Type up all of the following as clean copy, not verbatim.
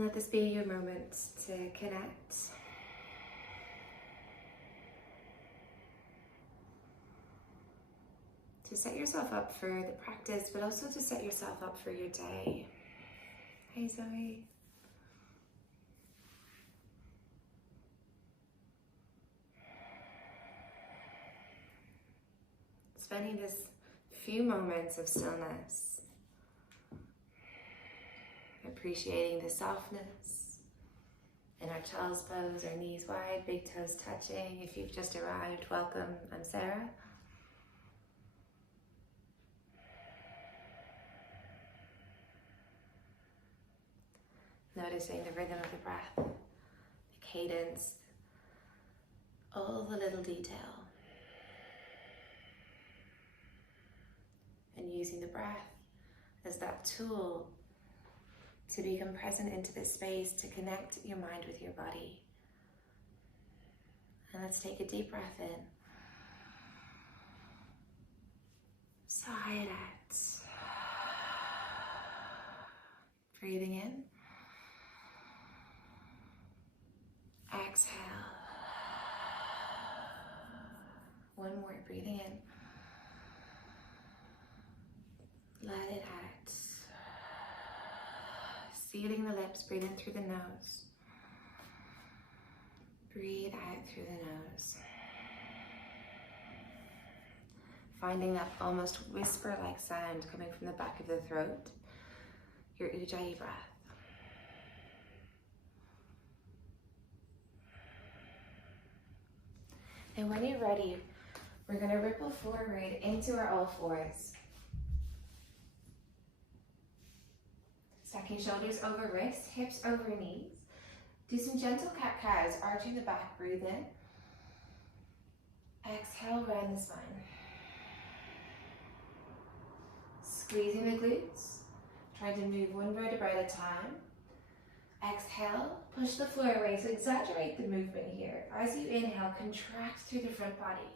And let this be your moment to connect. To set yourself up for the practice, but also to set yourself up for your day. Hey Zoe. Spending this few moments of stillness, appreciating the softness in our child's pose, our knees wide, big toes touching. If you've just arrived, welcome. I'm Sarah. Noticing the rhythm of the breath, the cadence, all the little detail. And using the breath as that tool to become present into this space, to connect your mind with your body. And let's take a deep breath in. Sigh it out. Breathing in. Exhale. One more, breathing in. Let it out. Sealing the lips, breathe in through the nose. Breathe out through the nose. Finding that almost whisper-like sound coming from the back of the throat, your Ujjayi breath. And when you're ready, we're going to ripple forward into our all fours. Stacking shoulders over wrists, hips over knees. Do some gentle cat-cows, arching the back, breathe in. Exhale, round the spine. Squeezing the glutes, trying to move one vertebra at a time. Exhale, push the floor away, so exaggerate the movement here. As you inhale, contract through the front body.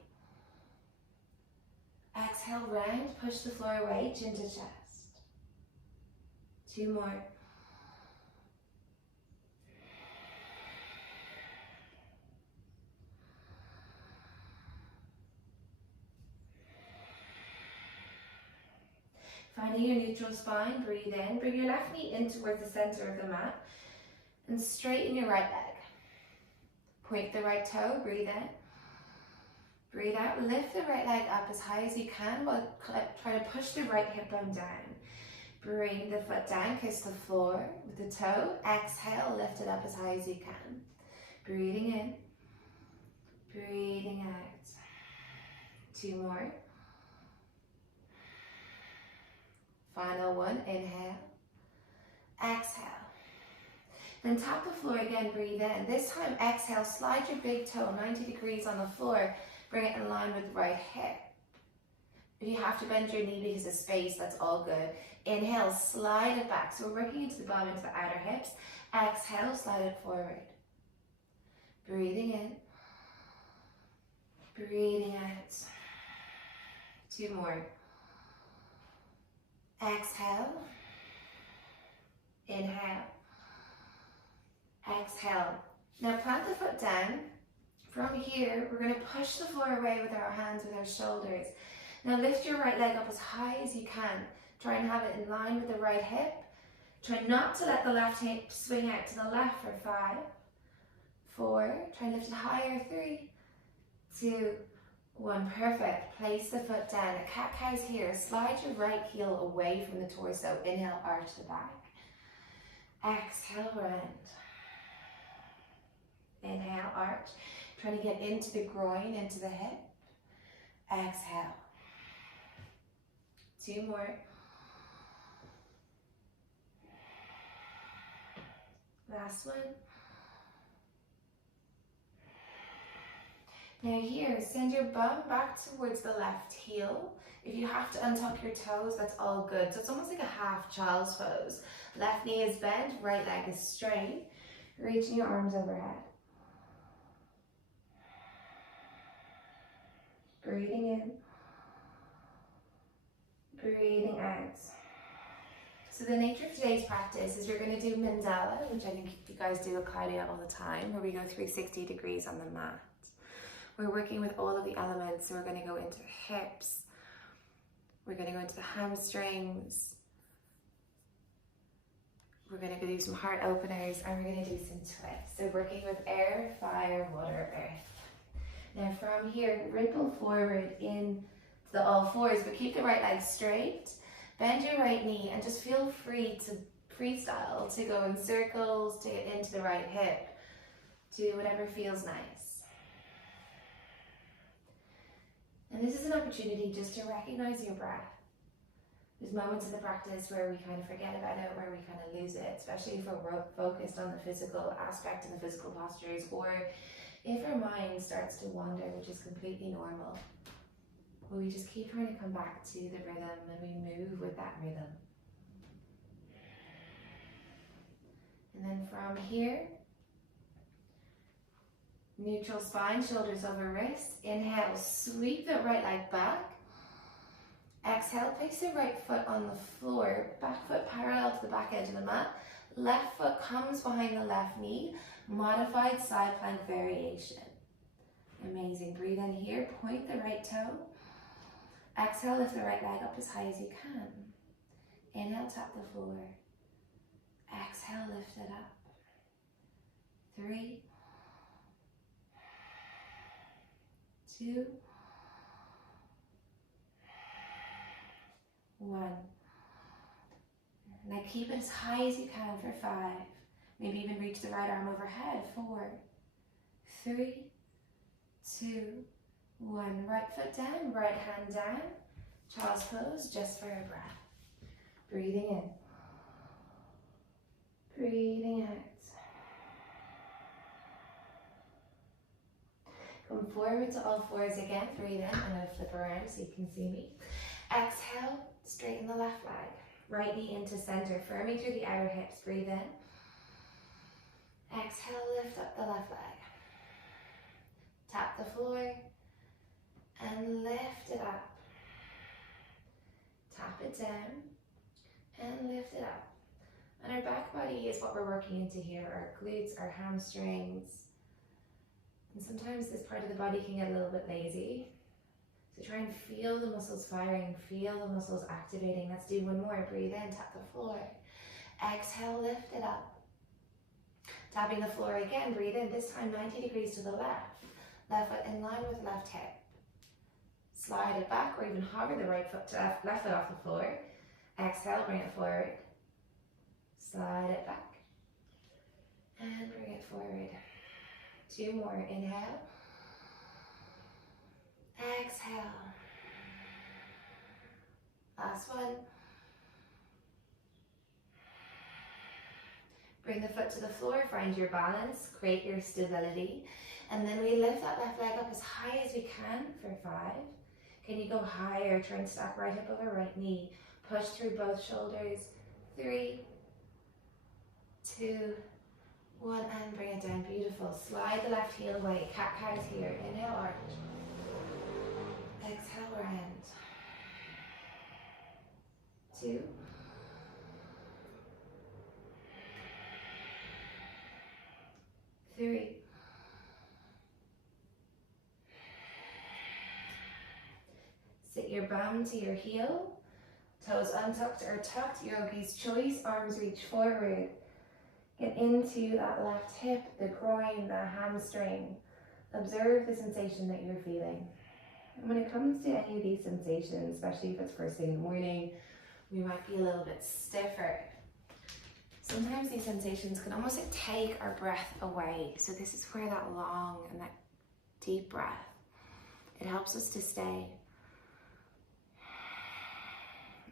Exhale, round, push the floor away, chin to chest. 2 more. Finding your neutral spine, breathe in. Bring your left knee in towards the center of the mat and straighten your right leg. Point the right toe, breathe in. Breathe out, lift the right leg up as high as you can while try to push the right hip bone down. Bring the foot down, kiss the floor with the toe. Exhale, lift it up as high as you can. Breathing in, breathing out. 2 more. Final one, inhale, exhale. Then tap the floor again, breathe in. This time, exhale, slide your big toe 90 degrees on the floor. Bring it in line with the right hip. If you have to bend your knee because of space, that's all good. Inhale, slide it back. So we're working into the bottom, into the outer hips. Exhale, slide it forward. Breathing in. Breathing out. 2 more. Exhale. Inhale. Exhale. Now plant the foot down. From here, we're going to push the floor away with our hands, with our shoulders. Now lift your right leg up as high as you can. Try and have it in line with the right hip. Try not to let the left hip swing out to the left for 5, 4. Try and lift it higher. 3, 2, 1. Perfect. Place the foot down. A cat-cow's here. Slide your right heel away from the torso. Inhale, arch the back. Exhale, round. Inhale, arch. Trying to get into the groin, into the hip. Exhale. 2 more. Last one. Now here, send your bum back towards the left heel. If you have to untuck your toes, that's all good. So it's almost like a half child's pose. Left knee is bent, right leg is straight. Reaching your arms overhead. Breathing in. Breathing out. So the nature of today's practice is you're going to do Mandala, which I think you guys do at Claudia all the time, where we go 360 degrees on the mat. We're working with all of the elements, so we're going to go into the hips, we're going to go into the hamstrings, we're going to do some heart openers, and we're going to do some twists. So working with air, fire, water, earth. Now from here, ripple forward in the all fours, but keep the right leg straight. Bend your right knee and just feel free to freestyle, to go in circles, to get into the right hip. Do whatever feels nice. And this is an opportunity just to recognize your breath. There's moments in the practice where we kind of forget about it, where we kind of lose it, especially if we're focused on the physical aspect and the physical postures, or if our mind starts to wander, which is completely normal. But we just keep trying to come back to the rhythm and we move with that rhythm. And then from here, neutral spine, shoulders over wrists. Inhale, sweep the right leg back. Exhale, place your right foot on the floor, back foot parallel to the back edge of the mat. Left foot comes behind the left knee, modified side plank variation. Amazing. Breathe in here, point the right toe. Exhale, lift the right leg up as high as you can. Inhale, tap the floor. Exhale, lift it up. 3, 2, 1. Now keep it as high as you can for 5. Maybe even reach the right arm overhead. 4, 3, 2, 1. Right foot down, right hand down. Child's pose, just for a breath. Breathing in. Breathing out. Come forward to all fours again. Breathe in. I'm going to flip around so you can see me. Exhale, straighten the left leg. Right knee into center, firming through the outer hips. Breathe in. Exhale, lift up the left leg. Tap the floor and lift it up. Tap it down and lift it up. And our back body is what we're working into here, our glutes, our hamstrings. And sometimes this part of the body can get a little bit lazy. So try and feel the muscles firing, feel the muscles activating. Let's do one more. Breathe in, tap the floor. Exhale, lift it up. Tapping the floor again, breathe in, this time 90 degrees to the left. Left foot in line with left hip. Slide it back or even hover the right foot to left foot off the floor. Exhale, bring it forward. Slide it back. And bring it forward. 2 more, inhale. Exhale. Last one. Bring the foot to the floor, find your balance, create your stability. And then we lift that left leg up as high as we can for 5. Can you go higher? Try and stack right hip over right knee. Push through both shoulders. 3, 2, 1, and bring it down. Beautiful. Slide the left heel away. Cat-cows here. Inhale, arch. Exhale, round. 2. 3. Sit your bum to your heel. Toes untucked or tucked. Yogi's choice. Arms reach forward. Get into that left hip, the groin, the hamstring. Observe the sensation that you're feeling. And when it comes to any of these sensations, especially if it's first thing in the morning, we might be a little bit stiffer. Sometimes these sensations can almost like take our breath away. So this is where that long and that deep breath, it helps us to stay.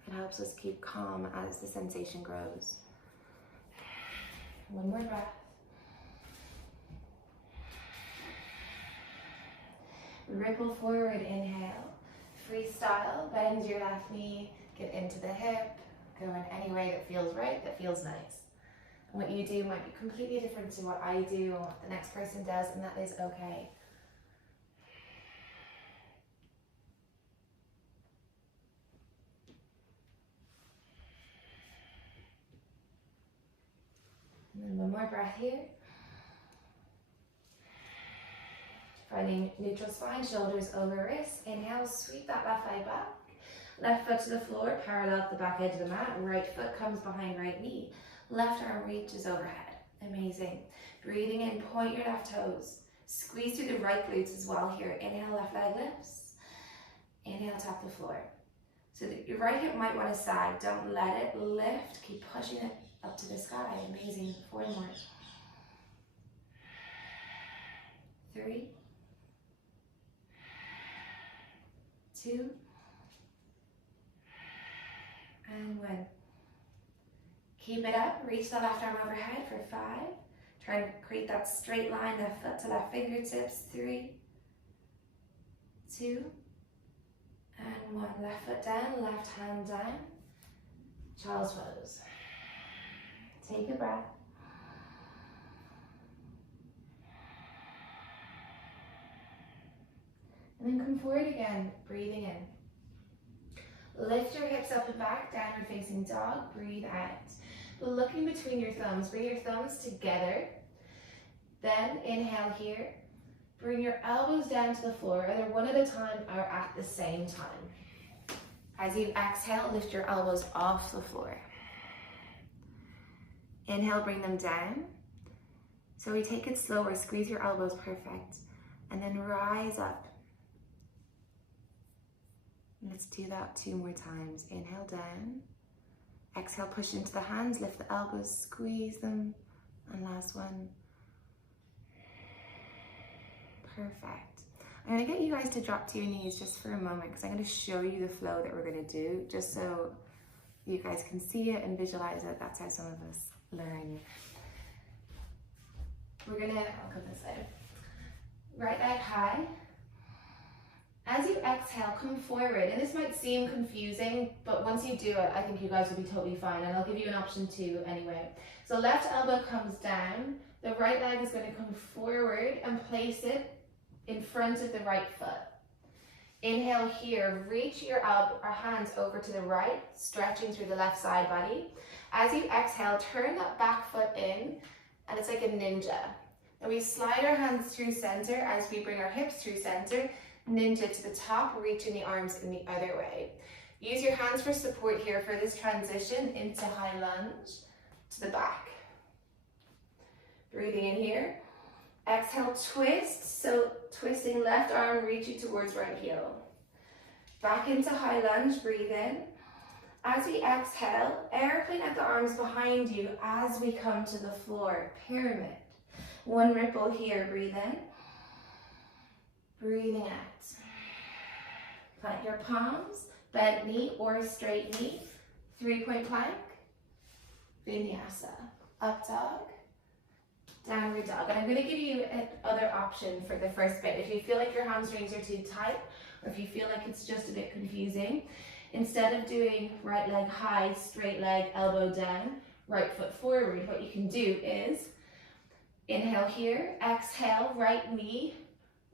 It helps us keep calm as the sensation grows. One more breath. Ripple forward, inhale. Freestyle, bend your left knee, get into the hip, go in any way that feels right, that feels nice. And what you do might be completely different to what I do and what the next person does, and that is okay. more breath here. Finding neutral spine, shoulders over wrists. Inhale, sweep that left leg back. Left foot to the floor, parallel to the back edge of the mat. Right foot comes behind right knee. Left arm reaches overhead. Amazing. Breathing in, point your left toes. Squeeze through the right glutes as well here. Inhale, left leg lifts. Inhale, tap the floor. So that your right hip might want to sag. Don't let it lift. Keep pushing it up to the sky. Amazing. 4 more. 3, 2, and 1. Keep it up. Reach the left arm overhead for 5. Try and create that straight line, left foot to left fingertips. 3, 2, and 1. Left foot down, left hand down. Child's pose. Take a breath. And then come forward again, breathing in. Lift your hips up and back, downward facing dog, breathe out. Looking between your thumbs, bring your thumbs together. Then inhale here. Bring your elbows down to the floor, either one at a time or at the same time. As you exhale, lift your elbows off the floor. Inhale, bring them down. So we take it slower, squeeze your elbows, perfect. And then rise up. Let's do that 2 more times. Inhale down. Exhale, push into the hands, lift the elbows, squeeze them. And last one. Perfect. I'm going to get you guys to drop to your knees just for a moment because I'm going to show you the flow that we're going to do just so you guys can see it and visualize it. That's how some of us learn. We're going to, I'll come this side. Right leg high. As you exhale, come forward, and this might seem confusing, but once you do it, I think you guys will be totally fine, and I'll give you an option too anyway. So left elbow comes down, the right leg is going to come forward and place it in front of the right foot. Inhale here, reach your hands over to the right, stretching through the left side body. As you exhale, turn that back foot in, and it's like a ninja. And we slide our hands through center as we bring our hips through center. Ninja to the top, reaching the arms in the other way. Use your hands for support here for this transition into high lunge to the back. Breathing in here. Exhale, twist. So twisting left arm, reaching towards right heel. Back into high lunge, breathe in. As we exhale, airplane at the arms behind you as we come to the floor, pyramid. 1 ripple here, breathe in. Breathing out. Plant your palms, bent knee or straight knee. 3-point plank. Vinyasa. Up dog. Downward dog. And I'm going to give you another option for the first bit. If you feel like your hamstrings are too tight, or if you feel like it's just a bit confusing, instead of doing right leg high, straight leg, elbow down, right foot forward, what you can do is inhale here, exhale, right knee,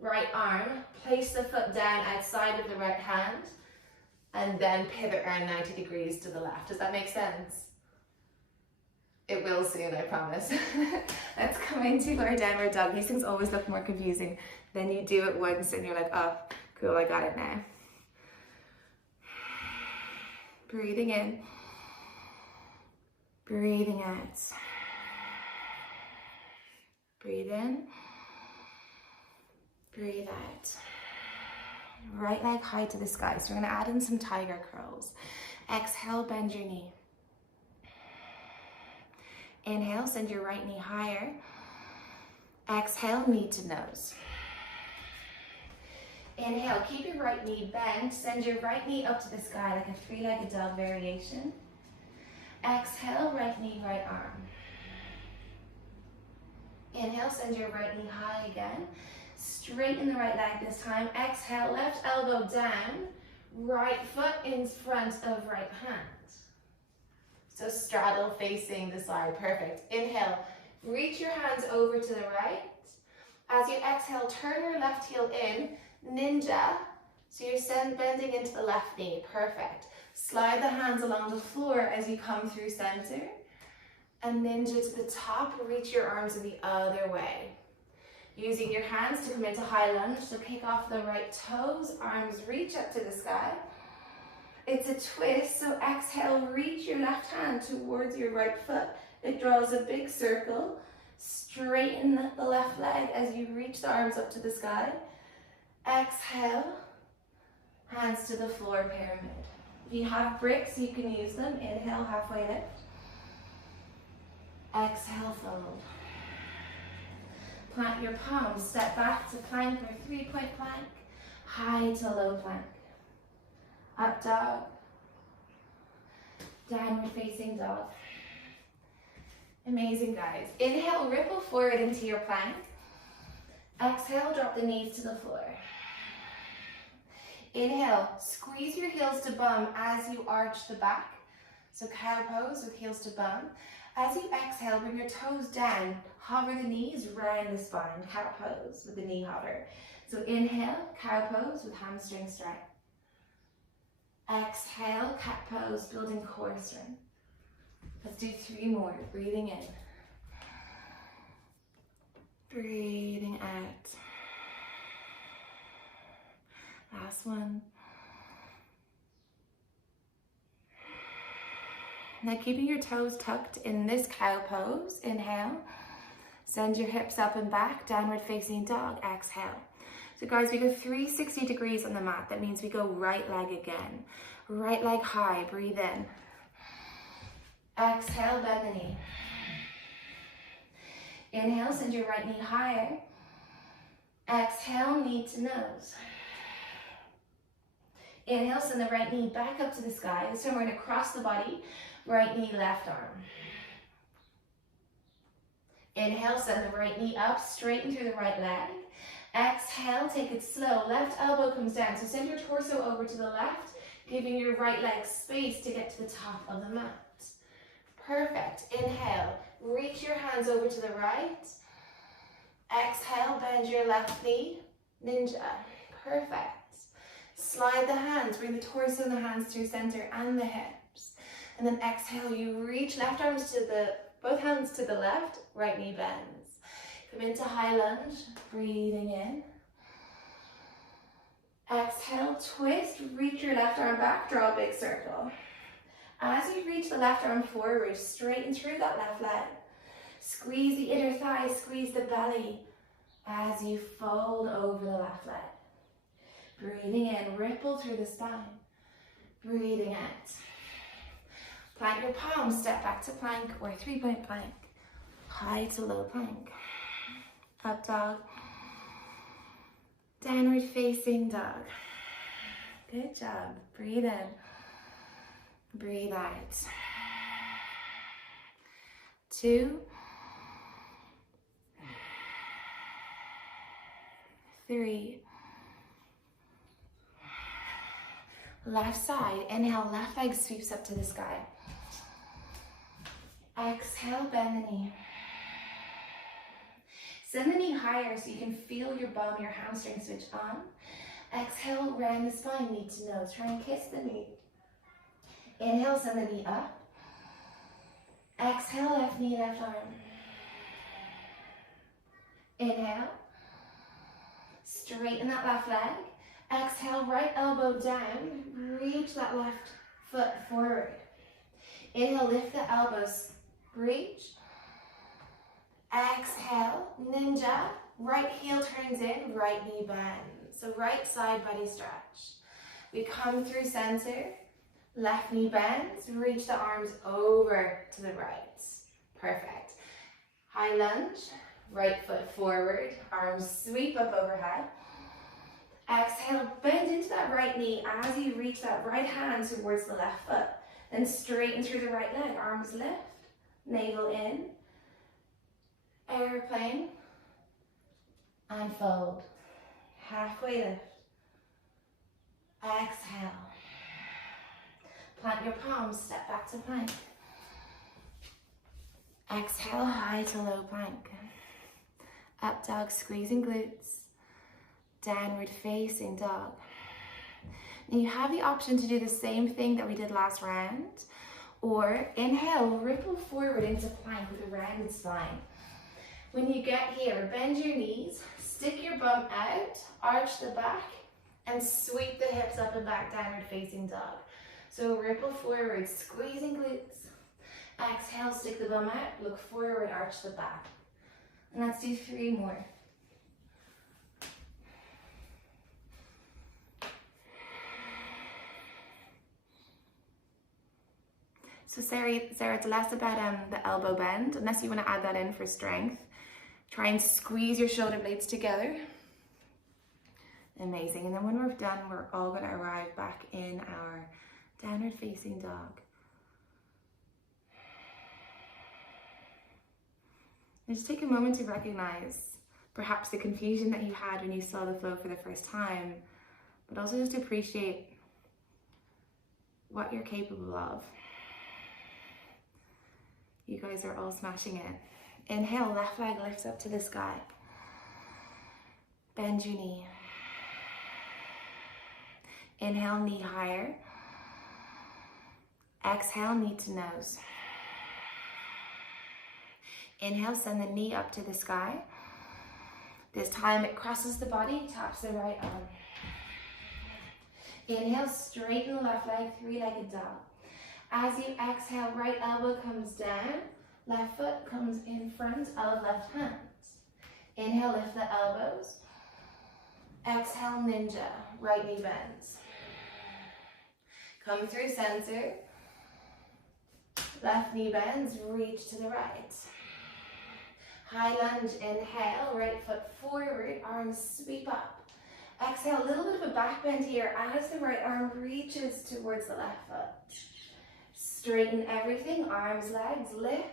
right arm, place the foot down outside of the right hand, and then pivot around 90 degrees to the left. Does that make sense? It will soon, I promise. Let's come into our downward dog. These things always look more confusing. Then you do it once and you're like, oh, cool, I got it now. Breathing in. Breathing out. Breathe in. Breathe out. Right leg high to the sky. So we're going to add in some tiger curls. Exhale, bend your knee. Inhale, send your right knee higher. Exhale, knee to nose. Inhale, keep your right knee bent. Send your right knee up to the sky like a 3-legged dog variation. Exhale, right knee, right arm. Inhale, send your right knee high again. Straighten the right leg this time. Exhale, left elbow down. Right foot in front of right hand. So straddle facing the side, perfect. Inhale, reach your hands over to the right. As you exhale, turn your left heel in, ninja. So you're bending into the left knee, perfect. Slide the hands along the floor as you come through center. And ninja to the top, reach your arms in the other way. Using your hands to come into high lunge, so kick off the right toes, arms reach up to the sky. It's a twist, so exhale, reach your left hand towards your right foot. It draws a big circle. Straighten the left leg as you reach the arms up to the sky. Exhale, hands to the floor, pyramid. If you have bricks, you can use them. Inhale, halfway lift. Exhale, fold. Plant your palms, step back to plank or 3-point plank, high to low plank. Up dog, downward facing dog. Amazing, guys. Inhale, ripple forward into your plank. Exhale, drop the knees to the floor. Inhale, squeeze your heels to bum as you arch the back. So cow pose with heels to bum. As you exhale, bring your toes down, hover the knees round the spine, cow pose with the knee hover. So inhale, cow pose with hamstring strength. Exhale, cat pose, building core strength. Let's do 3 more, breathing in. Breathing out. Last one. Now keeping your toes tucked in this cow pose, inhale. Send your hips up and back, downward facing dog, exhale. So guys, we go 360 degrees on the mat. That means we go right leg again. Right leg high, breathe in. Exhale, bend the knee. Inhale, send your right knee higher. Exhale, knee to nose. Inhale, send the right knee back up to the sky. This time we're going to cross the body. Right knee, left arm. Inhale, send the right knee up, straighten through the right leg. Exhale, take it slow. Left elbow comes down. So send your torso over to the left, giving your right leg space to get to the top of the mat. Perfect. Inhale, reach your hands over to the right. Exhale, bend your left knee, ninja. Perfect. Slide the hands, bring the torso and the hands through center and the hips. And then exhale, you reach left arms to both hands to the left, right knee bends. Come into high lunge, breathing in. Exhale, twist, reach your left arm back, draw a big circle. As you reach the left arm forward, straighten through that left leg. Squeeze the inner thigh, squeeze the belly as you fold over the left leg. Breathing in, ripple through the spine. Breathing out. Plant your palms, step back to plank or 3-point plank. High to low plank. Up dog. Downward facing dog. Good job. Breathe in. Breathe out. 2, 3. Left side. Inhale, left leg sweeps up to the sky. Exhale, bend the knee. Send the knee higher so you can feel your bum, your hamstring switch on. Exhale, round the spine, knee to nose. Try and kiss the knee. Inhale, send the knee up. Exhale, left knee, left arm. Inhale. Straighten that left leg. Exhale, right elbow down. Reach that left foot forward. Inhale, lift the elbows. Reach. Exhale, ninja. Right heel turns in, right knee bends. So right side body stretch. We come through center. Left knee bends. Reach the arms over to the right. Perfect. High lunge. Right foot forward. Arms sweep up overhead. Exhale, bend into that right knee as you reach that right hand towards the left foot. Then straighten through the right leg. Arms lift. Navel in. Airplane. And fold. Halfway lift. Exhale. Plant your palms, step back to plank. Exhale, high to low plank. Up dog, squeezing glutes. Downward facing dog. Now you have the option to do the same thing that we did last round, Or inhale, ripple forward into plank with a rounded spine. When you get here, bend your knees, stick your bum out, arch the back, and sweep the hips up and back, downward facing dog. So ripple forward, squeezing glutes. Exhale, stick the bum out, look forward, arch the back. And let's do 3 more. So Sarah, it's less about the elbow bend, unless you want to add that in for strength. Try and squeeze your shoulder blades together. Amazing. And then when we're done, we're all going to arrive back in our downward facing dog. And just take a moment to recognize perhaps the confusion that you had when you saw the flow for the first time, but also just appreciate what you're capable of. You guys are all smashing it. Inhale, left leg lifts up to the sky. Bend your knee. Inhale, knee higher. Exhale, knee to nose. Inhale, send the knee up to the sky. This time it crosses the body, taps the right arm. Inhale, straighten the left leg, 3-legged dog. As you exhale, right elbow comes down, left foot comes in front of left hand. Inhale, lift the elbows. Exhale, ninja, right knee bends. Come through center. Left knee bends, reach to the right. High lunge, inhale, right foot forward, arms sweep up. Exhale, a little bit of a back bend here as the right arm reaches towards the left foot. Straighten everything, arms, legs, lift.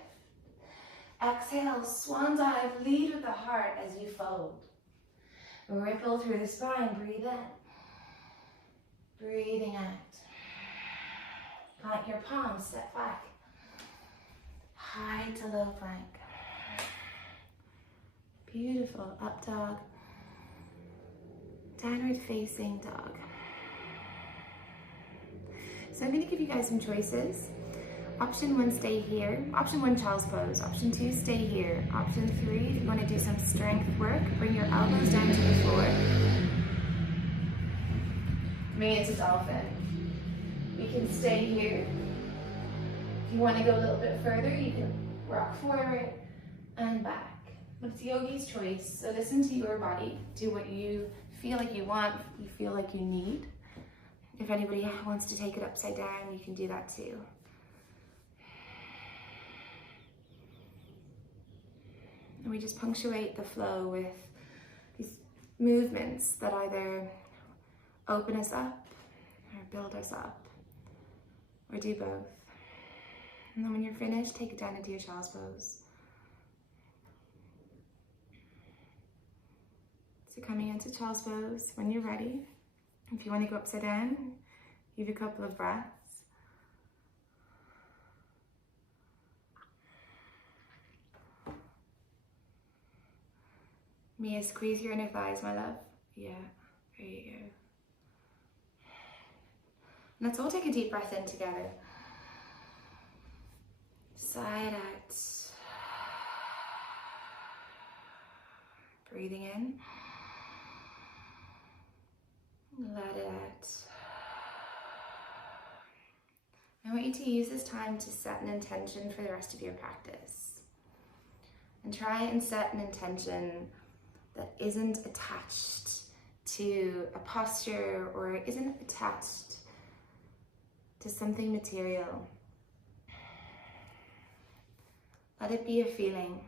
Exhale, swan dive, lead with the heart as you fold. Ripple through the spine, breathe in. Breathing out. Plant your palms, step back. High to low plank. Beautiful, up dog. Downward facing dog. So I'm going to give you guys some choices. Option 1, stay here. Option 1, child's pose. Option 2, stay here. Option 3, if you want to do some strength work, bring your elbows down to the floor. Bring it to dolphin. We can stay here. If you want to go a little bit further, you can rock forward and back. But it's yogi's choice, so listen to your body. Do what you feel like you want, you feel like you need. If anybody wants to take it upside down, you can do that too. And we just punctuate the flow with these movements that either open us up or build us up, or do both. And then when you're finished, take it down into your child's pose. So coming into child's pose, when you're ready, if you want to go upside down, give a couple of breaths. Mia, squeeze your inner thighs, my love. Yeah, there you go. Let's all take a deep breath in together. Side out. Breathing in. Let it out. I want you to use this time to set an intention for the rest of your practice. And try and set an intention that isn't attached to a posture or isn't attached to something material. Let it be a feeling.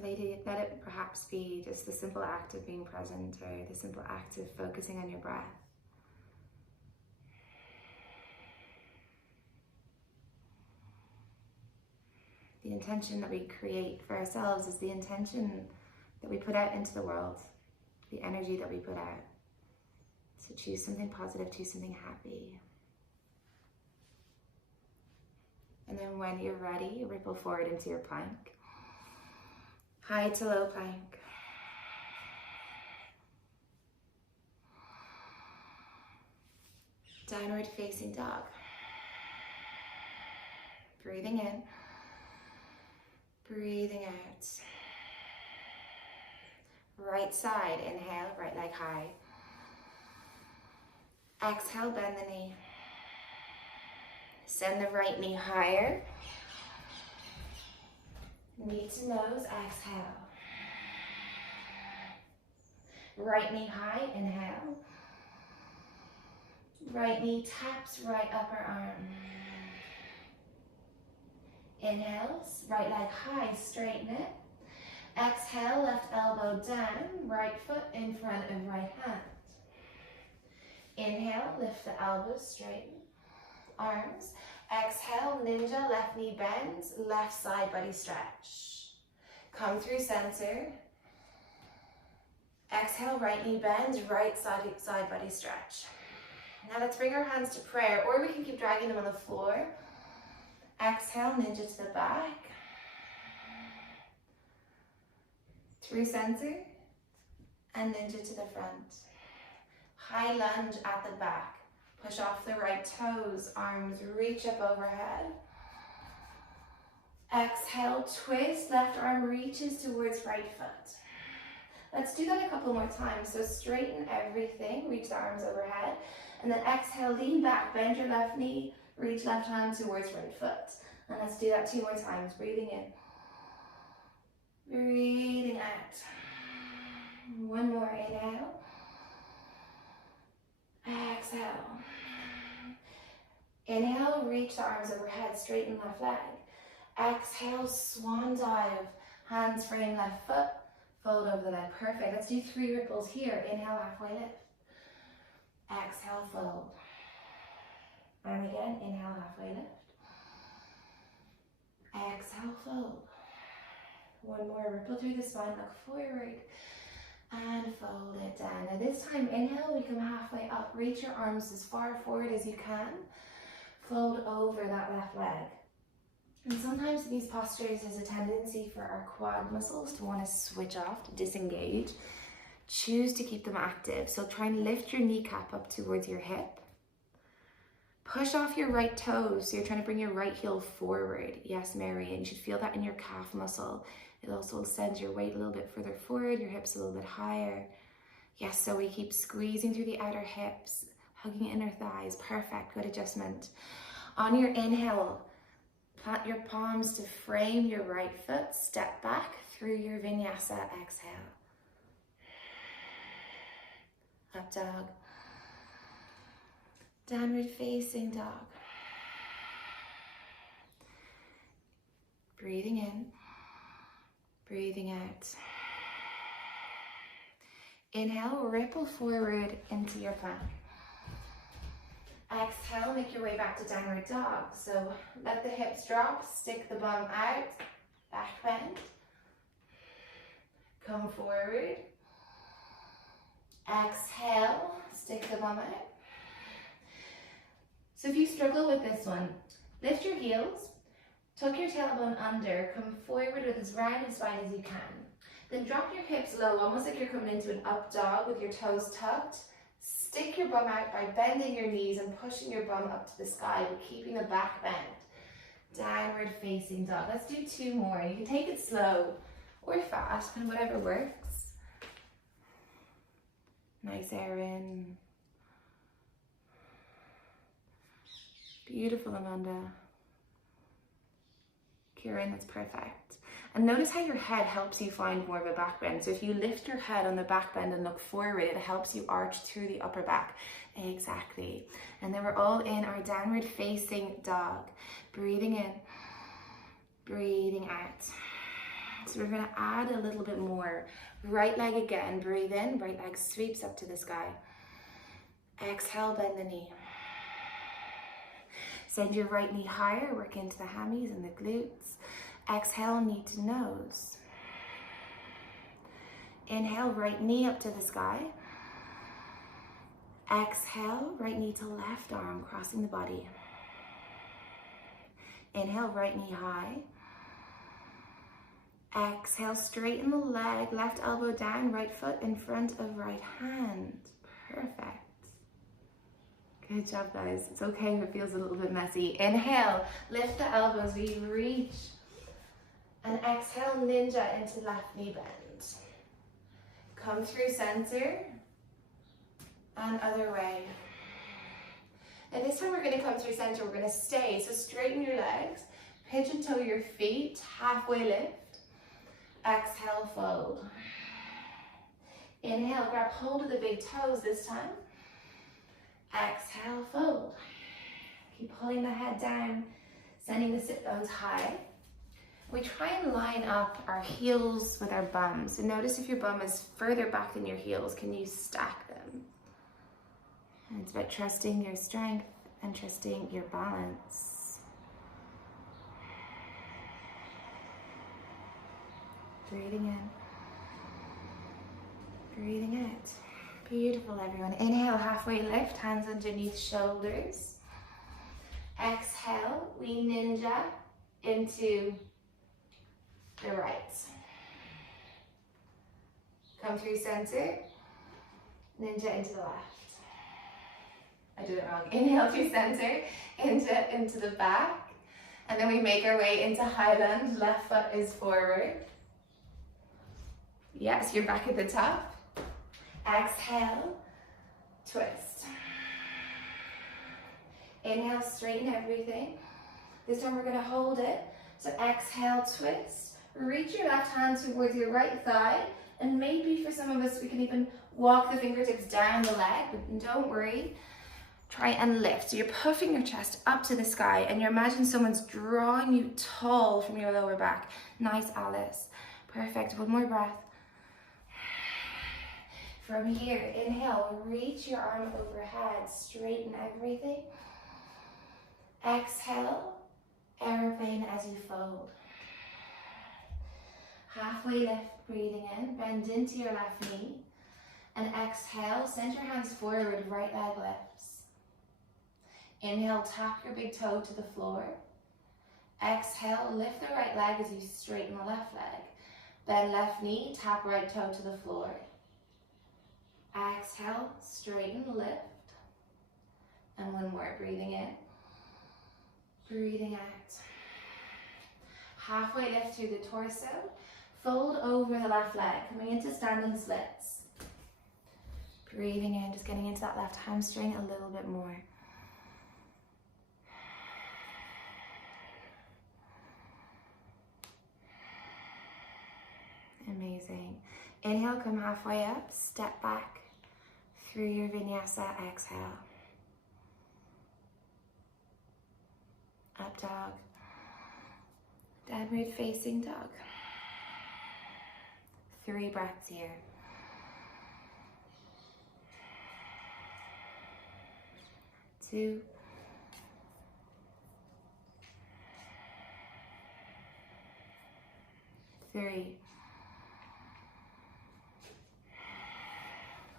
Let it perhaps be just the simple act of being present, or the simple act of focusing on your breath. The intention that we create for ourselves is the intention that we put out into the world, the energy that we put out. So choose something positive, choose something happy. And then when you're ready, ripple forward into your plank. High to low plank. Downward facing dog. Breathing in, breathing out. Right side, inhale, right leg high. Exhale, bend the knee. Send the right knee higher. Knee to nose, exhale. Right knee high, inhale. Right knee taps right upper arm. Inhale, right leg high, straighten it. Exhale, left elbow down, right foot in front of right hand. Inhale, lift the elbows, straighten. Arms. Exhale, ninja, left knee bends, left side body stretch. Come through center. Exhale, right knee bends, right side body stretch. Now let's bring our hands to prayer, or we can keep dragging them on the floor. Exhale, ninja to the back. Through center, and ninja to the front. High lunge at the back. Push off the right toes, arms reach up overhead. Exhale, twist, left arm reaches towards right foot. Let's do that a couple more times. So straighten everything, reach the arms overhead. And then exhale, lean back, bend your left knee, reach left hand towards right foot. And let's do that 2 more times. Breathing in. Breathing out. 1 more, inhale. Exhale. Inhale, reach the arms overhead, straighten left leg. Exhale, swan dive. Hands frame left foot, fold over the leg. Perfect. Let's do 3 ripples here. Inhale, halfway lift. Exhale, fold. And again, inhale, halfway lift. Exhale, fold. 1 more, ripple through the spine, look forward. And fold it down. Now this time, inhale, we come halfway up. Reach your arms as far forward as you can. Fold over that left leg. And sometimes in these postures, there's a tendency for our quad muscles to want to switch off, to disengage. Choose to keep them active. So try and lift your kneecap up towards your hip. Push off your right toes. So you're trying to bring your right heel forward. Yes, Mary, and you should feel that in your calf muscle. It also sends your weight a little bit further forward, your hips a little bit higher. Yes, so we keep squeezing through the outer hips, hugging inner thighs. Perfect, good adjustment. On your inhale, plant your palms to frame your right foot. Step back through your vinyasa. Exhale. Up dog. Downward facing dog. Breathing in. Breathing out. Inhale, ripple forward into your plank. Exhale, make your way back to downward dog. So let the hips drop, stick the bum out, back bend. Come forward. Exhale, stick the bum out. So if you struggle with this one, lift your heels. Tuck your tailbone under, come forward with as round a spine as you can. Then drop your hips low, almost like you're coming into an up dog with your toes tucked. Stick your bum out by bending your knees and pushing your bum up to the sky, but keeping the back bent. Downward facing dog. Let's do 2 more. You can take it slow or fast, and whatever works. Nice air in. Beautiful, Amanda. Kieran, that's perfect. And notice how your head helps you find more of a back bend. So if you lift your head on the back bend and look forward, it helps you arch through the upper back. Exactly. And then we're all in our downward facing dog. Breathing in, breathing out. So we're gonna add a little bit more. Right leg again, breathe in, right leg sweeps up to the sky. Exhale, bend the knee. Send your right knee higher, work into the hammies and the glutes. Exhale, knee to nose. Inhale, right knee up to the sky. Exhale, right knee to left arm, crossing the body. Inhale, right knee high. Exhale, straighten the leg, left elbow down, right foot in front of right hand. Perfect. Good job, guys. It's okay if it feels a little bit messy. Inhale, lift the elbows, we reach. And exhale, ninja into left knee bend. Come through center and other way. And this time we're going to come through center, we're going to stay. So straighten your legs, pigeon toe your feet, halfway lift. Exhale, fold. Inhale, grab hold of the big toes this time. Exhale, fold. Keep pulling the head down, sending the sit bones high. We try and line up our heels with our bums. So notice if your bum is further back than your heels, can you stack them? And it's about trusting your strength and trusting your balance. Breathing in. Breathing out. Beautiful, everyone. Inhale, halfway lift, hands underneath shoulders. Exhale, we ninja into the right. Come through center, ninja into the left. I did it wrong. Inhale through center, into the back. And then we make our way into Highland. Left foot is forward. Yes, you're back at the top. Exhale, twist. Inhale, straighten everything. This time we're going to hold it. So exhale, twist. Reach your left hand towards your right thigh. And maybe for some of us, we can even walk the fingertips down the leg. But don't worry. Try and lift. So you're puffing your chest up to the sky. And you imagine someone's drawing you tall from your lower back. Nice, Alice. Perfect. One more breath. From here, inhale, reach your arm overhead, straighten everything. Exhale, airplane as you fold. Halfway lift, breathing in, bend into your left knee. And exhale, send your hands forward, right leg lifts. Inhale, tap your big toe to the floor. Exhale, lift the right leg as you straighten the left leg. Bend left knee, tap right toe to the floor. Exhale, straighten, lift. And one more, breathing in, breathing out. Halfway lift through the torso, fold over the left leg, coming into standing splits. Breathing in, just getting into that left hamstring a little bit more. Amazing. Inhale, come halfway up, step back through your vinyasa, exhale. Up dog. Downward facing dog. 3 breaths here. 2. 3.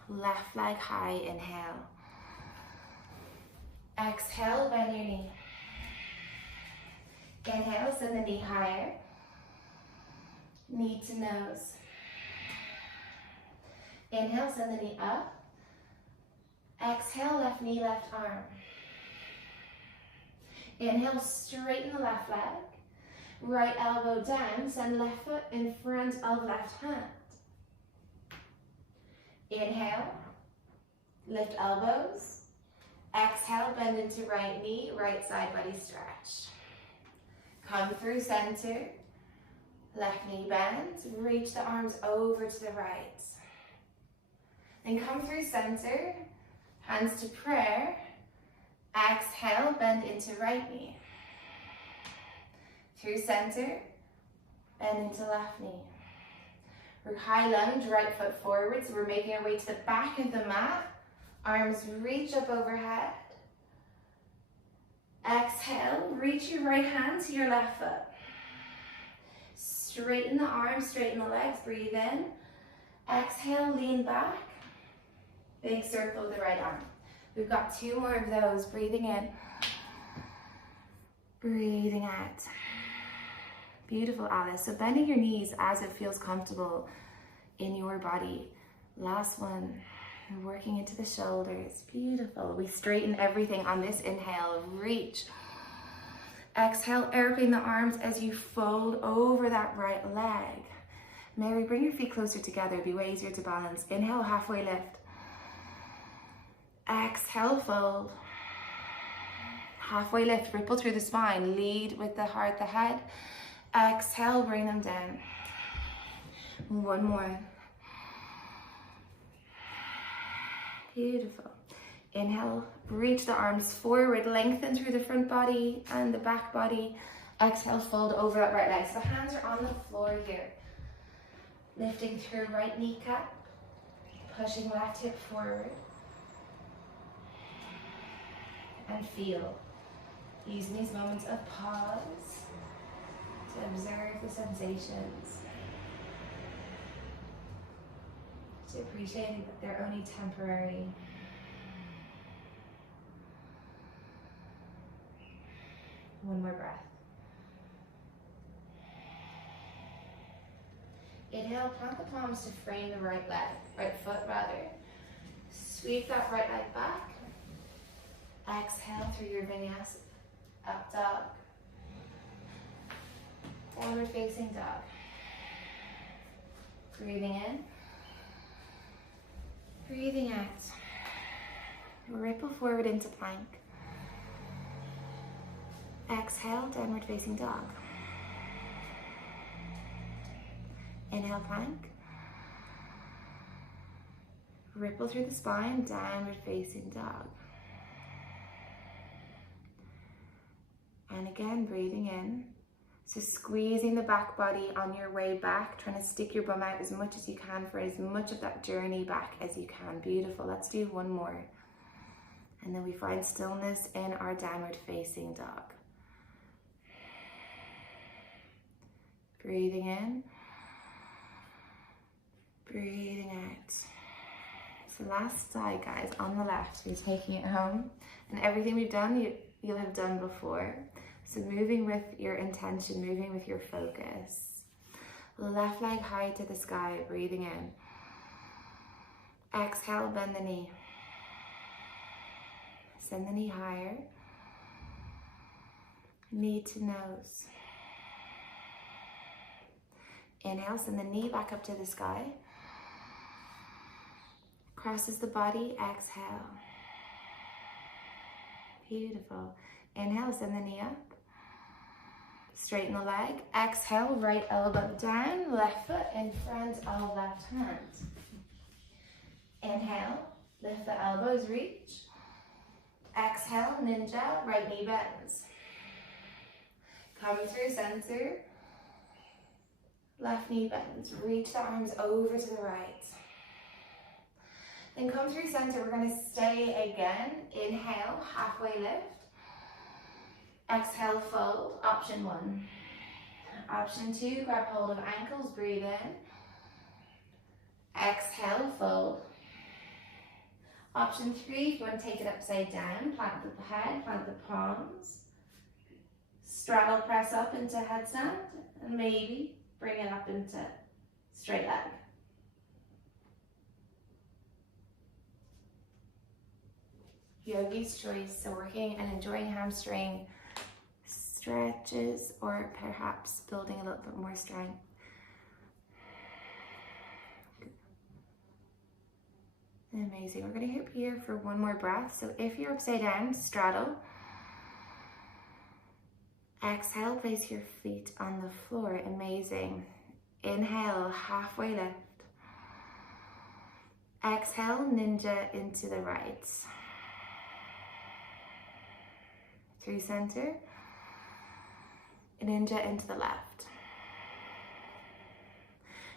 Left leg high, inhale. Exhale, bend your knee. Inhale, send the knee higher. Knee to nose. Inhale, send the knee up. Exhale, left knee, left arm. Inhale, straighten the left leg. Right elbow down, send left foot in front of left hand. Inhale, lift elbows. Exhale, bend into right knee, right side body stretch. Come through center, left knee bends, reach the arms over to the right. Then come through center, hands to prayer. Exhale, bend into right knee. Through center, bend into left knee. We're high lunge, right foot forward, so we're making our way to the back of the mat. Arms reach up overhead. Exhale, reach your right hand to your left foot. Straighten the arms, straighten the legs, breathe in. Exhale, lean back. Big circle with the right arm. We've got 2 more of those, breathing in. Breathing out. Beautiful, Alice. So bending your knees as it feels comfortable in your body. Last one. And working into the shoulders. Beautiful. We straighten everything on this inhale. Reach. Exhale, airplane the arms as you fold over that right leg. Mary, bring your feet closer together. It'll be way easier to balance. Inhale, halfway lift. Exhale, fold. Halfway lift, ripple through the spine. Lead with the heart, the head. Exhale, bring them down. One more. Beautiful. Inhale, reach the arms forward, lengthen through the front body and the back body. Exhale, fold over that right leg. So hands are on the floor here. Lifting through right kneecap, pushing left hip forward. And feel. Using these moments of pause to observe the sensations. To appreciate that they're only temporary. One more breath. Inhale, plant the palms to frame the right leg, right foot rather. Sweep that right leg back. Exhale through your vinyasa, up dog. Downward facing dog. Breathing in. Breathing out. Ripple forward into plank. Exhale, downward facing dog. Inhale, plank. Ripple through the spine, downward facing dog. And again, breathing in. So squeezing the back body on your way back, trying to stick your bum out as much as you can for as much of that journey back as you can. Beautiful. Let's do one more. And then we find stillness in our downward facing dog. Breathing in. Breathing out. So last side, guys, on the left, we're taking it home. And everything we've done, you'll have done before. So moving with your intention, moving with your focus. Left leg high to the sky, breathing in. Exhale, bend the knee. Send the knee higher. Knee to nose. Inhale, send the knee back up to the sky. Crosses the body, exhale. Beautiful. Inhale, send the knee up. Straighten the leg. Exhale, right elbow down, left foot in front of left hand. Inhale, lift the elbows, reach. Exhale, ninja, right knee bends. Come through center. Left knee bends. Reach the arms over to the right. Then come through center. We're going to stay again. Inhale, halfway lift. Exhale, fold. Option 1. Option 2, grab hold of ankles, breathe in. Exhale, fold. Option 3, if you want to take it upside down, plant the head, plant the palms. Straddle press up into headstand, and maybe bring it up into straight leg. Yogi's choice, so working and enjoying hamstring stretches or perhaps building a little bit more strength. Amazing. We're going to hip here for one more breath. So if you're upside down, straddle. Exhale, place your feet on the floor. Amazing. Inhale, halfway lift. Exhale, ninja into the right. Through center. Ninja into the left.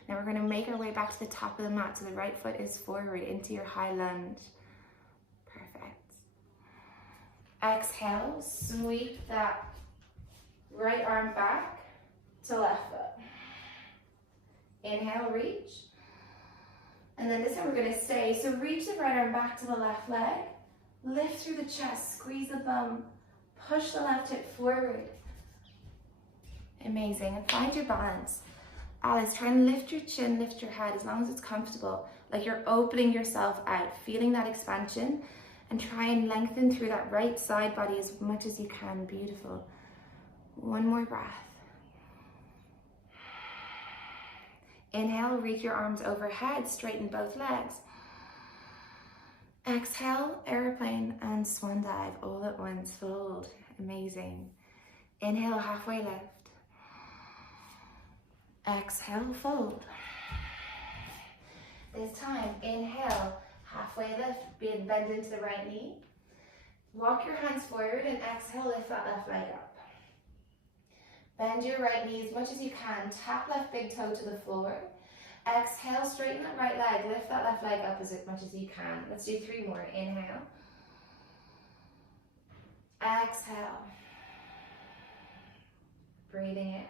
Now we're going to make our way back to the top of the mat, so the right foot is forward into your high lunge. Perfect. Exhale, sweep that right arm back to left foot. Inhale, reach. And then this time we're going to stay. So reach the right arm back to the left leg. Lift through the chest, squeeze the bum, push the left hip forward. Amazing. And find your balance. Alice, try and lift your chin, lift your head as long as it's comfortable. like you're opening yourself out, feeling that expansion, and try and lengthen through that right side body as much as you can. Beautiful. One more breath. Inhale, reach your arms overhead, straighten both legs. Exhale, airplane and swan dive all at once, fold. Amazing. Inhale, halfway lift. Exhale, fold. This time, inhale, halfway lift, bend into the right knee. Walk your hands forward and exhale, lift that left leg up. Bend your right knee as much as you can. Tap left big toe to the floor. Exhale, straighten that right leg. Lift that left leg up as much as you can. Let's do 3 more. Inhale. Exhale. Breathing in.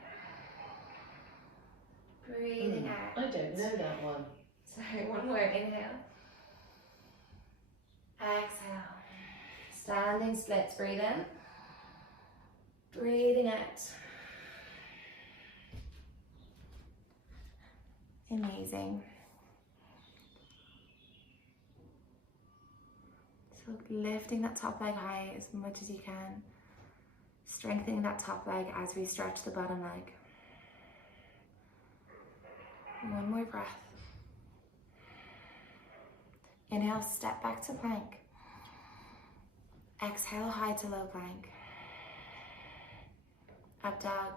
Breathing out. I don't know that one. Sorry, one more. Inhale. Exhale. Standing splits. Breathe in. Breathing out. Amazing. So lifting that top leg high as much as you can. Strengthening that top leg as we stretch the bottom leg. One more breath. Inhale, step back to plank. Exhale, high to low plank. Up dog.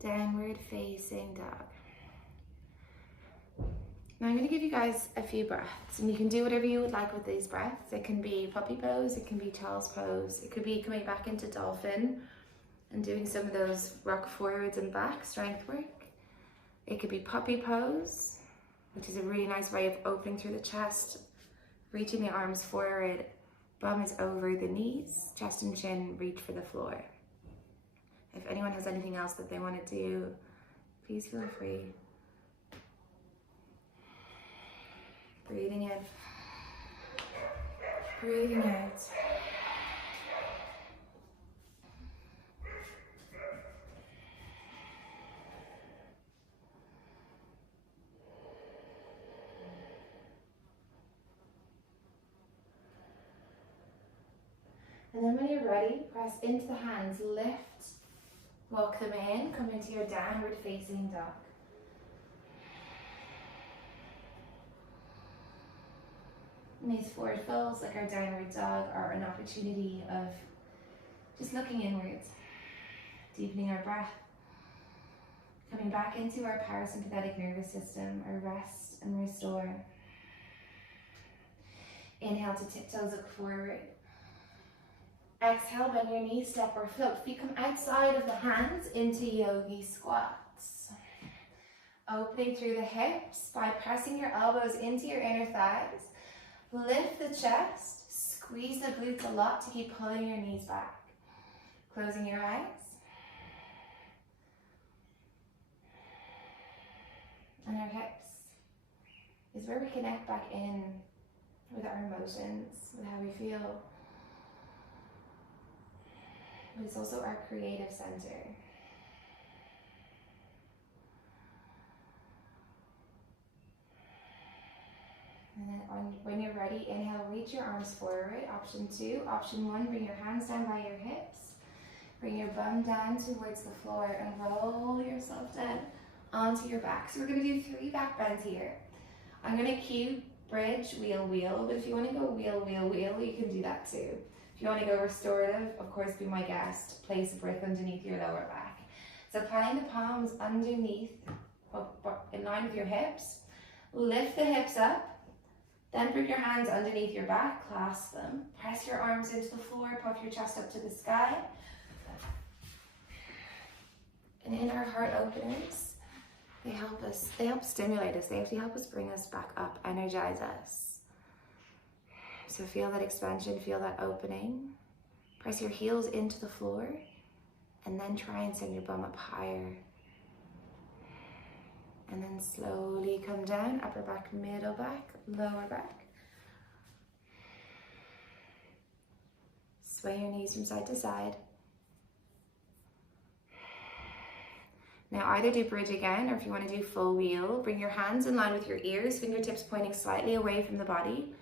Downward facing dog. Now I'm going to give you guys a few breaths, and you can do whatever you would like with these breaths. It can be puppy pose, it can be child's pose, it could be coming back into dolphin and doing some of those rock forwards and back strength work. It could be puppy pose, which is a really nice way of opening through the chest, reaching the arms forward, bum is over the knees, chest and chin reach for the floor. If anyone has anything else that they want to do, please feel free. Breathing in, breathing out. And then when you're ready, press into the hands, lift, walk them in, come into your downward facing dog. And these forward folds, like our downward dog, are an opportunity of just looking inwards, deepening our breath, coming back into our parasympathetic nervous system, our rest and restore. Inhale to tiptoes, look forward. Exhale, bend your knees, step or float. Feet come outside of the hands into yogi squats. Opening through the hips by pressing your elbows into your inner thighs. Lift the chest, squeeze the glutes a lot to keep pulling your knees back. Closing your eyes. And our hips is where we connect back in with our emotions, with how we feel. But it's also our creative center. And then when you're ready, inhale, reach your arms forward. Option 2. Option 1, bring your hands down by your hips. Bring your bum down towards the floor and roll yourself down onto your back. So we're going to do 3 back bends here. I'm going to cue bridge, wheel, wheel. But if you want to go wheel, wheel, wheel, you can do that too. If you want to go restorative, of course, be my guest. Place a brick underneath your lower back. So planting the palms underneath, in line with your hips. Lift the hips up. Then bring your hands underneath your back, clasp them. Press your arms into the floor, puff your chest up to the sky. And in our heart openers, they help stimulate us. They actually help us bring us back up, energize us. So feel that expansion, feel that opening. Press your heels into the floor, and then try and send your bum up higher. And then slowly come down, upper back, middle back, lower back. Sway your knees from side to side. Now either do bridge again, or if you want to do full wheel, bring your hands in line with your ears, fingertips pointing slightly away from the body.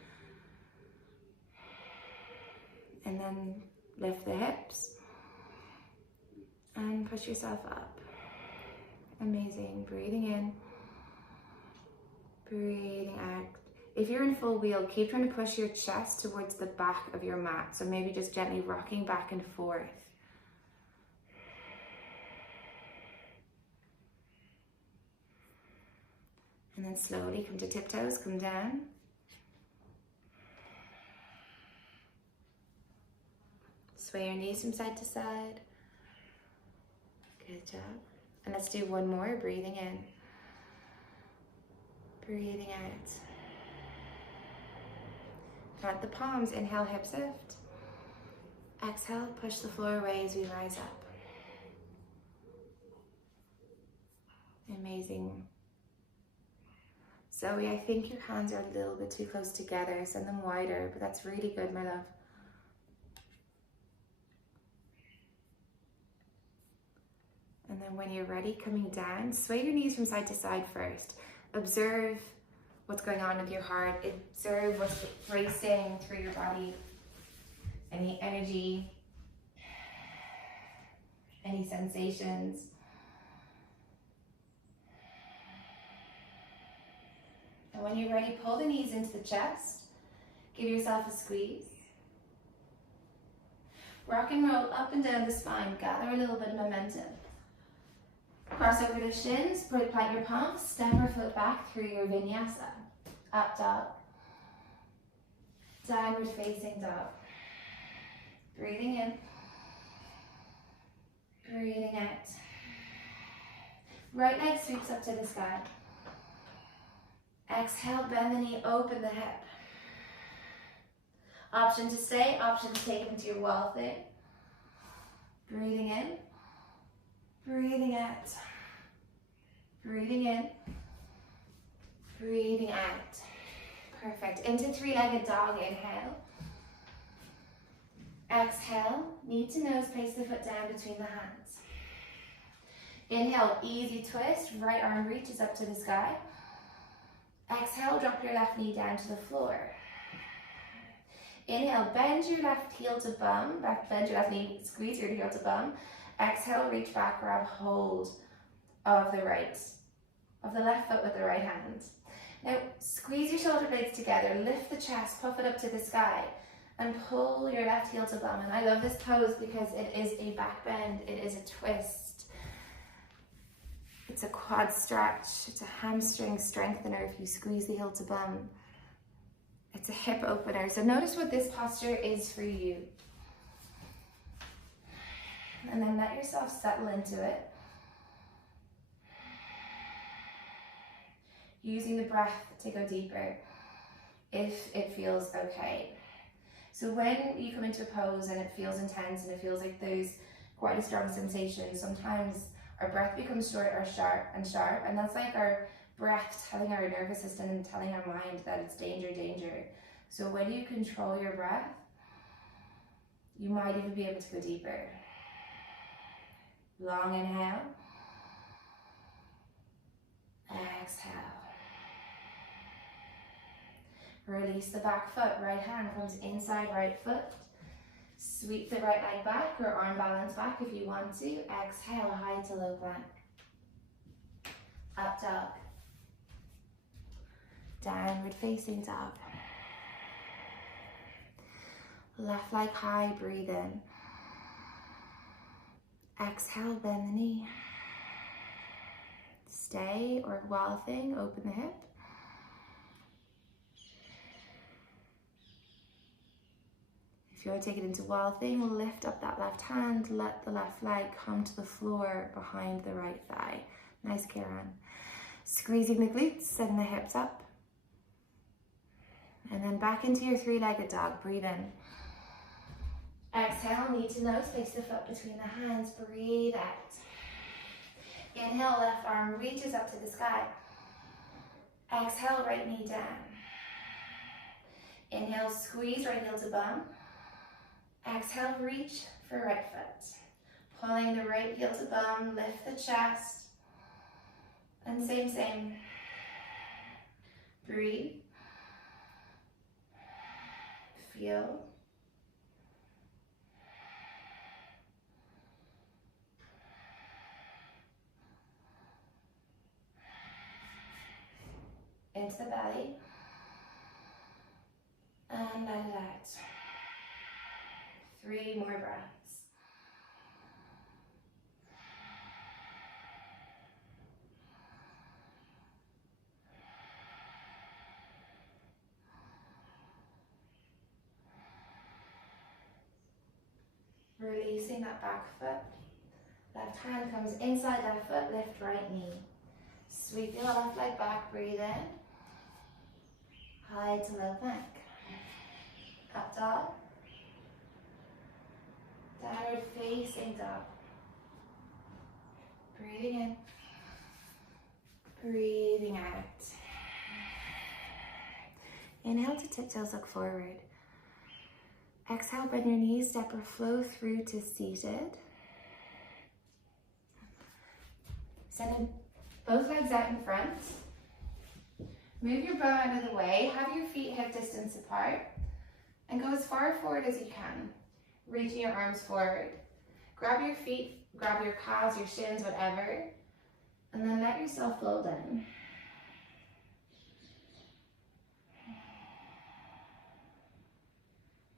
And then lift the hips and push yourself up. Amazing. Breathing in, breathing out. If you're in full wheel, keep trying to push your chest towards the back of your mat. So maybe just gently rocking back and forth. And then slowly come to tiptoes, come down. Sway your knees from side to side. Good job. And let's do one more, breathing in. Breathing out. Plant the palms, inhale, hips lift. Exhale, push the floor away as we rise up. Amazing. Zoe, I think your hands are a little bit too close together. Send them wider, but that's really good, my love. And then when you're ready, coming down, sway your knees from side to side first. Observe what's going on with your heart. Observe what's racing through your body. Any energy, any sensations. And when you're ready, pull the knees into the chest. Give yourself a squeeze. Rock and roll up and down the spine. Gather a little bit of momentum. Cross over the shins, plant your palms, step or foot back through your vinyasa. Up dog. Downward facing dog. Breathing in. Breathing out. Right leg sweeps up to the sky. Exhale, bend the knee, open the hip. Option to stay, option to take it into your wall thing. Breathing in. Breathing out. Breathing in. Breathing out. Perfect. Into three-legged dog, inhale. Exhale, knee to nose, place the foot down between the hands. Inhale, easy twist, right arm reaches up to the sky. Exhale, drop your left knee down to the floor. Inhale, bend your left heel to bum, bend your left knee, squeeze your heel to bum. Exhale, reach back, grab hold of the left foot with the right hand. Now, squeeze your shoulder blades together, lift the chest, puff it up to the sky, and pull your left heel to bum. And I love this pose because it is a back bend, it is a twist. It's a quad stretch, it's a hamstring strengthener if you squeeze the heel to bum. It's a hip opener. So notice what this posture is for you. And then let yourself settle into it. Using the breath to go deeper if it feels okay. So when you come into a pose and it feels intense and it feels like there's quite a strong sensation, sometimes our breath becomes short or sharp, and that's like our breath telling our nervous system and telling our mind that it's danger, danger. So when you control your breath, you might even be able to go deeper. Long inhale. Exhale. Release the back foot. Right hand comes inside right foot. Sweep the right leg back or arm balance back if you want to. Exhale, high to low plank. Up dog. Downward facing dog. Left leg high, breathe in. Exhale, bend the knee. Stay or wall thing, open the hip. If you want to take it into wall thing, lift up that left hand, let the left leg come to the floor behind the right thigh. Nice, Karen. Squeezing the glutes, send the hips up. And then back into your three-legged dog, breathe in. Exhale, knee to nose, place the foot between the hands, breathe out. Inhale, left arm reaches up to the sky. Exhale, right knee down. Inhale, squeeze right heel to bum. Exhale, reach for right foot. Pulling the right heel to bum, lift the chest. And same. Breathe. Feel. Into the belly. And let it out. 3 more breaths. Releasing that back foot. Left hand comes inside that foot, lift right knee. Sweep your left leg back, breathe in. High to low plank. Up dog. Downward facing dog. Breathing in. Breathing out. Inhale to tiptoes, look forward. Exhale, bend your knees, step or flow through to seated. Send both legs out in front. Move your bow out of the way, have your feet hip distance apart, and go as far forward as you can. Reaching your arms forward. Grab your feet, grab your calves, your shins, whatever, and then let yourself flow down.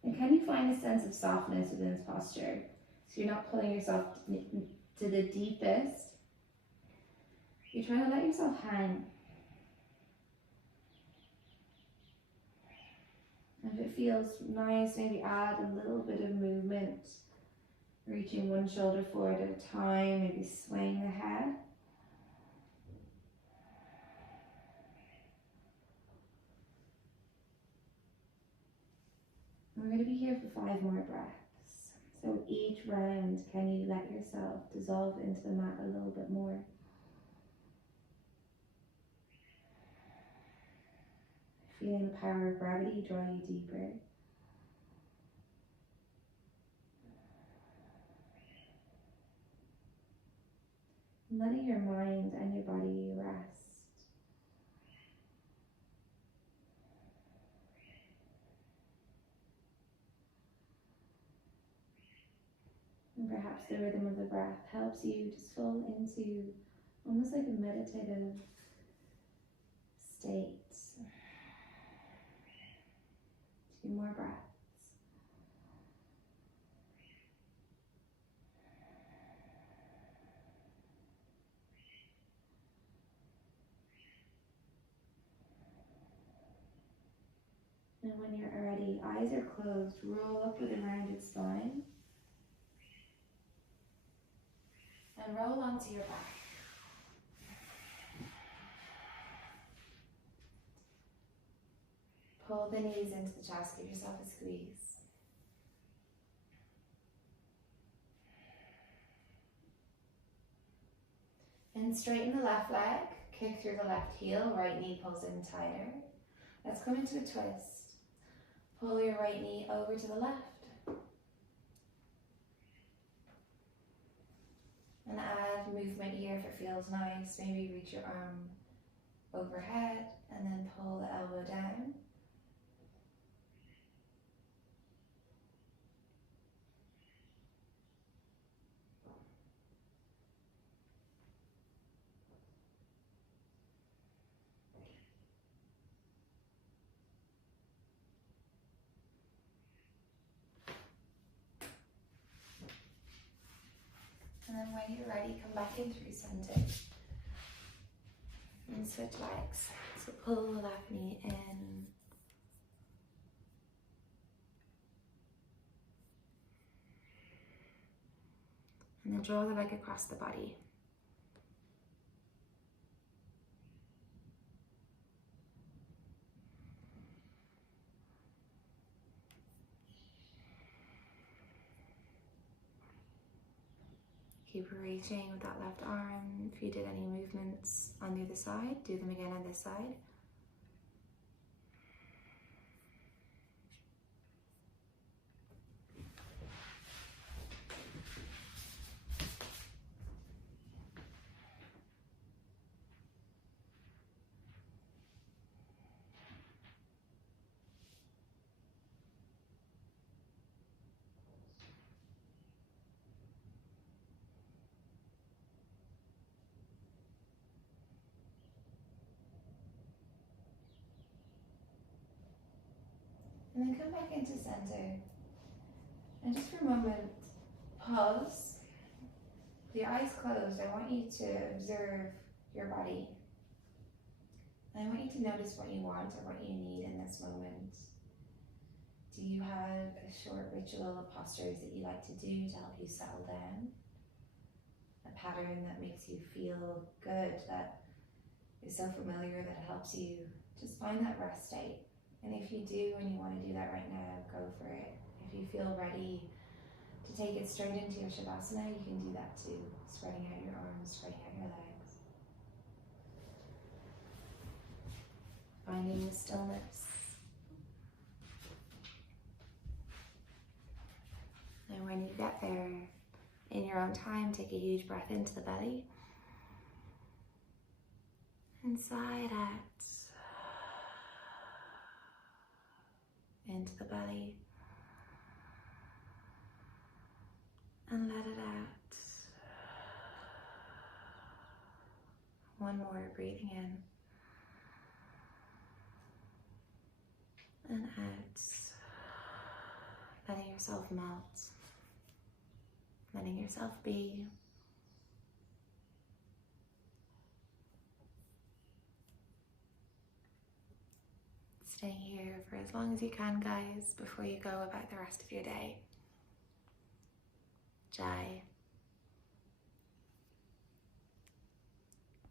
And can you find a sense of softness within this posture? So you're not pulling yourself to the deepest. You're trying to let yourself hang. If it feels nice, maybe add a little bit of movement. Reaching one shoulder forward at a time, maybe swaying the head. We're going to be here for 5 more breaths. So each round, can you let yourself dissolve into the mat a little bit more? Feeling the power of gravity draw you deeper. And letting your mind and your body rest. And perhaps the rhythm of the breath helps you just fall into almost like a meditative state. 2 more breaths. And when you're ready, eyes are closed, roll up with a rounded spine. And roll onto your back. Pull the knees into the chest, give yourself a squeeze. And straighten the left leg, kick through the left heel, right knee pulls in tighter. Let's come into a twist. Pull your right knee over to the left. And add movement here if it feels nice. Maybe reach your arm overhead and then pull the elbow down. And then when you're ready, come back in through center. And switch legs. So pull the left knee in. And then draw the leg across the body. Keep reaching with that left arm. If you did any movements on the other side, do them again on this side. And then come back into center. And just for a moment, pause. With your eyes closed, I want you to observe your body. And I want you to notice what you want or what you need in this moment. Do you have a short ritual of postures that you like to do to help you settle down? A pattern that makes you feel good, that is so familiar that it helps you just find that rest state. And if you do and you want to do that right now, go for it. If you feel ready to take it straight into your Shavasana, you can do that too. Spreading out your arms, spreading out your legs. Finding the stillness. And when you get there, in your own time, take a huge breath into the belly. And sigh it out. Into the belly. And let it out. One more, breathing in. And out. Letting yourself melt. Letting yourself be. Staying here for as long as you can, guys, before you go about the rest of your day. Jai.